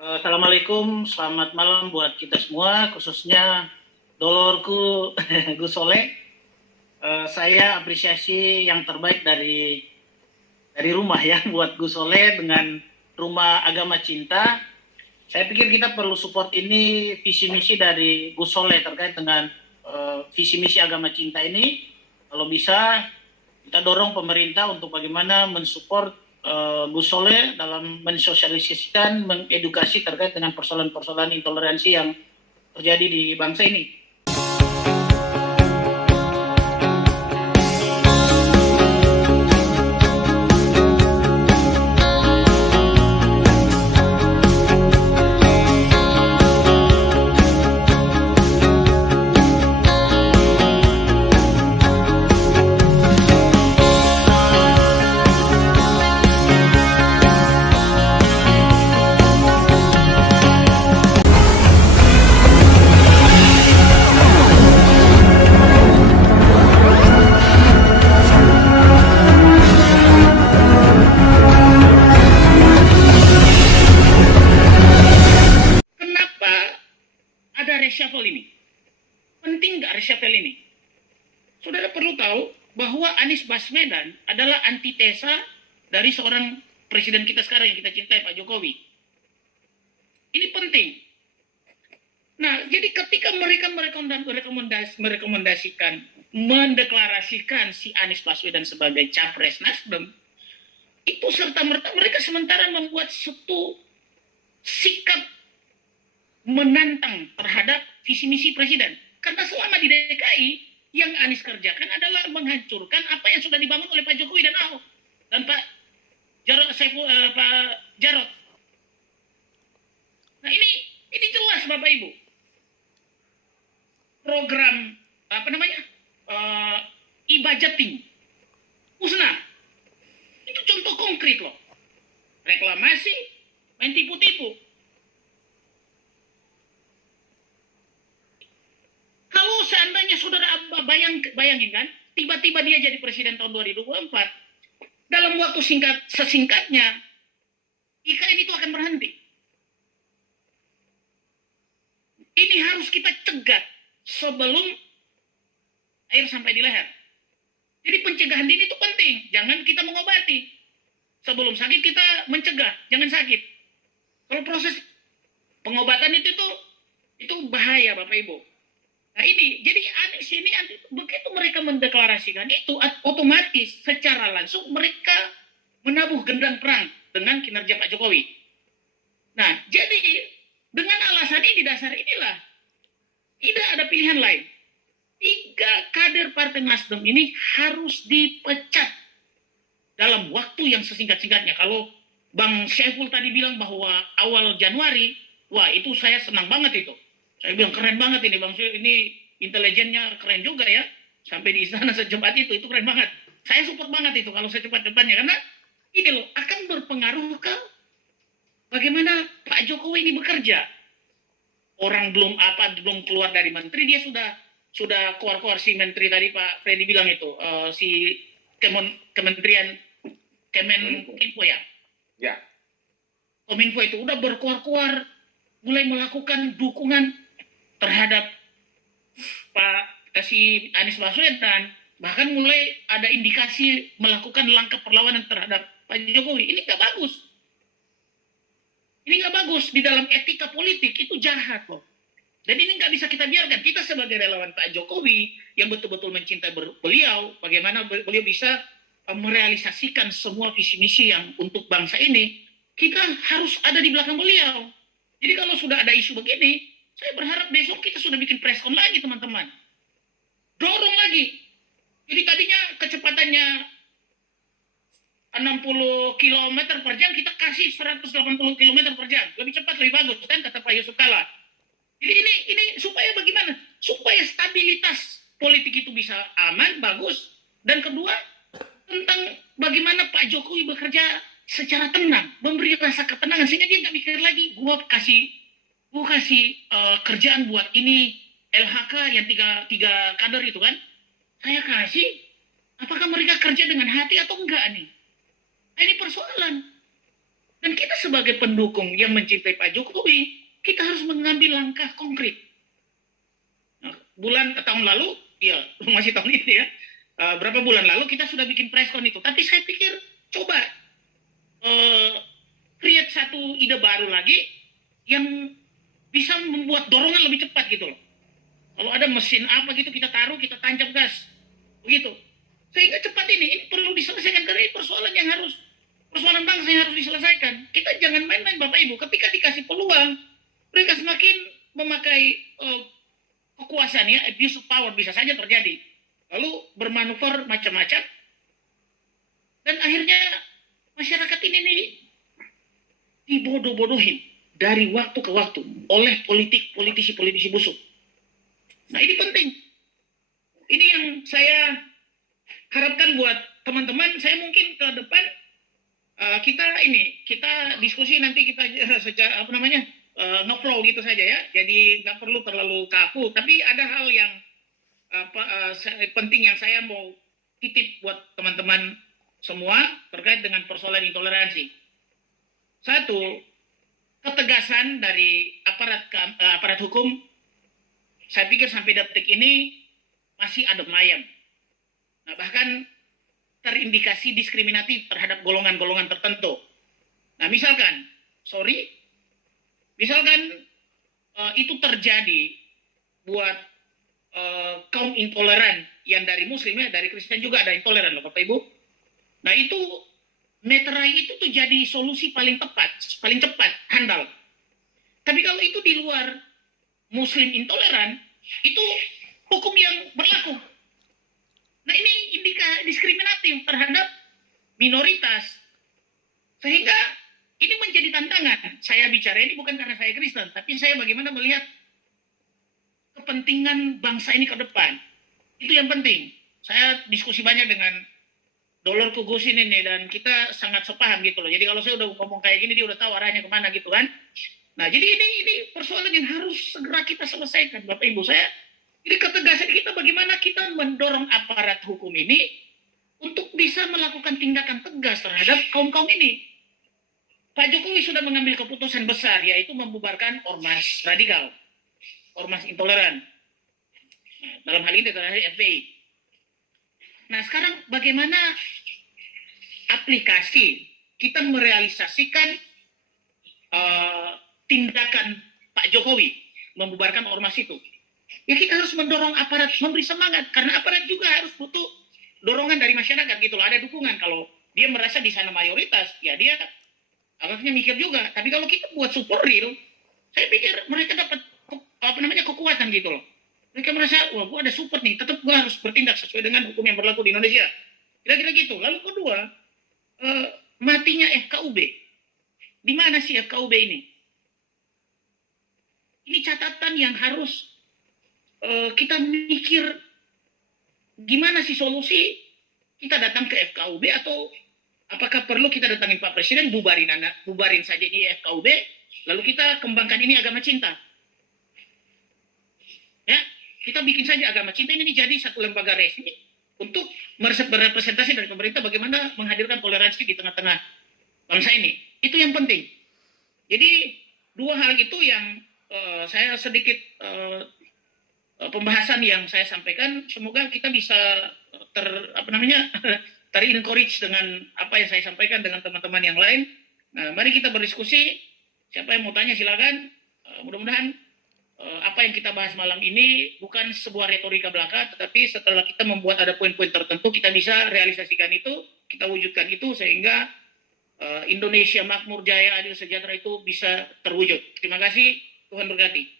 Assalamualaikum, selamat malam buat kita semua, khususnya dolorku Gus Soleh. Saya apresiasi yang terbaik dari rumah ya buat Gus Soleh dengan Rumah Agama Cinta. Saya pikir kita perlu support ini visi misi dari Gus Soleh terkait dengan visi misi Agama Cinta ini. Kalau bisa kita dorong pemerintah untuk bagaimana mensupport Gus Soleh dalam mensosialisasikan, mengedukasi terkait dengan persoalan-persoalan intoleransi yang terjadi di bangsa ini. Kenapa ada reshuffle ini? Penting nggak reshuffle ini? Saudara perlu tahu bahwa Anies Baswedan adalah antitesa dari seorang presiden kita sekarang yang kita cintai, Pak Jokowi. Ini penting. Nah, jadi ketika mereka merekomendasikan, mendeklarasikan si Anies Baswedan sebagai capres Nasdem, itu serta-merta mereka sementara membuat suatu sikap menantang terhadap visi misi presiden. Karena selama di DKI, yang Anies kerjakan adalah menghancurkan apa yang sudah dibangun oleh Pak Jokowi dan Ahok dan Pak Jarot. Nah, ini jelas Bapak Ibu. Program e-budgeting musnah. Itu contoh konkret loh. Reklamasi, main tipu-tipu. Kalau seandainya saudara bayangin kan, tiba-tiba dia jadi presiden tahun 2024, dalam waktu sesingkatnya, IKN itu akan berhenti. Ini harus kita cegat sebelum air sampai di leher. Jadi pencegahan dini itu penting. Jangan kita mengobati. Sebelum sakit kita mencegah, jangan sakit. Kalau proses pengobatan itu bahaya Bapak Ibu. Nah ini, jadi Anies ini begitu mereka mendeklarasikan itu, otomatis secara langsung mereka menabuh gendang perang dengan kinerja Pak Jokowi. Nah, jadi dengan alasan ini, dasar inilah, tidak ada pilihan lain. 3 kader Partai Nasdem ini harus dipecat dalam waktu yang sesingkat-singkatnya. Kalau Bang Syaiful tadi bilang bahwa awal Januari, wah itu saya senang banget itu. Saya bilang keren banget ini Bang Syaiful, ini intelijennya keren juga ya. Sampai di istana secepat itu keren banget. Saya support banget itu kalau secepat-cepatnya. Karena ini loh, akan berpengaruh ke bagaimana Pak Jokowi ini bekerja. Orang belum keluar dari menteri, dia sudah keluar si menteri tadi Pak Freddy bilang itu, si Kementerian Kemeninfo ya. Ya. Kominfo itu udah berkuar-kuar, mulai melakukan dukungan terhadap si Anies Baswedan, bahkan mulai ada indikasi melakukan langkah perlawanan terhadap Pak Jokowi. Ini nggak bagus. Ini nggak bagus. Di dalam etika politik itu jahat loh. Dan ini nggak bisa kita biarkan. Kita sebagai relawan Pak Jokowi yang betul-betul mencintai beliau, bagaimana beliau bisa merealisasikan semua visi misi yang untuk bangsa ini, kita harus ada di belakang beliau. Jadi kalau sudah ada isu begini, saya berharap besok kita sudah bikin preskon lagi teman-teman. Dorong lagi. Jadi tadinya kecepatannya 60 km per jam, kita kasih 180 km per jam. Lebih cepat, lebih bagus, kan kata Pak Yusuf Kala. Jadi ini supaya bagaimana? Supaya stabilitas politik itu bisa aman, bagus. Dan kedua, tentang bagaimana Pak Jokowi bekerja secara tenang, memberi rasa ketenangan, sehingga dia nggak mikir lagi, gue kasih kerjaan buat ini, LHK yang tiga kader itu kan, saya kasih, apakah mereka kerja dengan hati atau enggak nih? Ini persoalan. Dan kita sebagai pendukung yang mencintai Pak Jokowi, kita harus mengambil langkah konkret. Nah, tahun lalu, ya masih tahun ini ya, berapa bulan lalu kita sudah bikin preskon itu. Tapi saya pikir coba create satu ide baru lagi yang bisa membuat dorongan lebih cepat gitu loh. Kalau ada mesin apa gitu kita taruh, kita tancap gas, begitu. Sehingga cepat ini perlu diselesaikan karena ini persoalan bangsa yang harus diselesaikan. Kita jangan main-main Bapak Ibu. Ketika dikasih peluang, mereka semakin memakai kekuasaan ya, abuse of power bisa saja terjadi. Lalu bermanuver macam-macam. Dan akhirnya masyarakat ini nih dibodoh-bodohin dari waktu ke waktu oleh politisi-politisi busuk. Nah ini penting. Ini yang saya harapkan buat teman-teman. Saya mungkin ke depan kita diskusi nanti kita secara nge-flow gitu saja ya. Jadi nggak perlu terlalu kaku. Tapi ada hal yang penting yang saya mau titip buat teman-teman semua terkait dengan persoalan intoleransi. Satu, ketegasan dari aparat hukum. Saya pikir sampai detik ini masih adem ayem. Nah, bahkan terindikasi diskriminatif terhadap golongan-golongan tertentu. Nah, misalkan itu terjadi buat kaum intoleran yang dari Muslim ya, dari Kristen juga ada intoleran loh Bapak Ibu. Nah, itu meterai itu tuh jadi solusi paling tepat, paling cepat, handal. Tapi kalau itu di luar Muslim intoleran, itu hukum yang berlaku. Nah ini diskriminatif terhadap minoritas. Sehingga ini menjadi tantangan. Saya bicara ini bukan karena saya Kristen, tapi saya bagaimana melihat kepentingan bangsa ini ke depan. Itu yang penting. Saya diskusi banyak dengan Dolor Kugusin ini, dan kita sangat sepaham gitu loh. Jadi kalau saya udah ngomong kayak gini, dia udah tahu arahnya kemana gitu kan. Nah, jadi ini persoalan yang harus segera kita selesaikan, Bapak Ibu. Ini ketegasan kita bagaimana kita mendorong aparat hukum ini untuk bisa melakukan tindakan tegas terhadap kaum-kaum ini. Pak Jokowi sudah mengambil keputusan besar, yaitu membubarkan ormas radikal, ormas intoleran. Dalam hal ini adalah FPI. Nah, sekarang bagaimana aplikasi kita merealisasikan tindakan Pak Jokowi membubarkan ormas itu? Ya kita harus mendorong aparat, memberi semangat, karena aparat juga harus butuh dorongan dari masyarakat gitu loh. Ada dukungan. Kalau dia merasa di sana mayoritas, ya dia agaknya mikir juga. Tapi kalau kita buat super real, saya pikir mereka dapat kekuatan gitu loh. Mereka merasa, wah gue ada support nih, tetap gue harus bertindak sesuai dengan hukum yang berlaku di Indonesia. Kira-kira gitu. Lalu kedua, matinya FKUB. Di mana sih FKUB ini? Ini catatan yang harus kita mikir, gimana sih solusi? Kita datang ke FKUB atau apakah perlu kita datangin Pak Presiden, bubarin saja ini FKUB, lalu kita kembangkan ini agama cinta. Ya, kita bikin saja agama cinta ini jadi satu lembaga resmi untuk merepresentasi dari pemerintah bagaimana menghadirkan toleransi di tengah-tengah bangsa ini. Itu yang penting. Jadi dua hal itu yang saya sedikit pembahasan yang saya sampaikan, semoga kita bisa ter-encourage dengan apa yang saya sampaikan dengan teman-teman yang lain. Nah, mari kita berdiskusi. Siapa yang mau tanya silakan. Mudah-mudahan apa yang kita bahas malam ini bukan sebuah retorika belaka, tetapi setelah kita membuat ada poin-poin tertentu, kita bisa realisasikan itu, kita wujudkan itu, sehingga Indonesia makmur, jaya, adil, sejahtera itu bisa terwujud. Terima kasih, Tuhan berkati.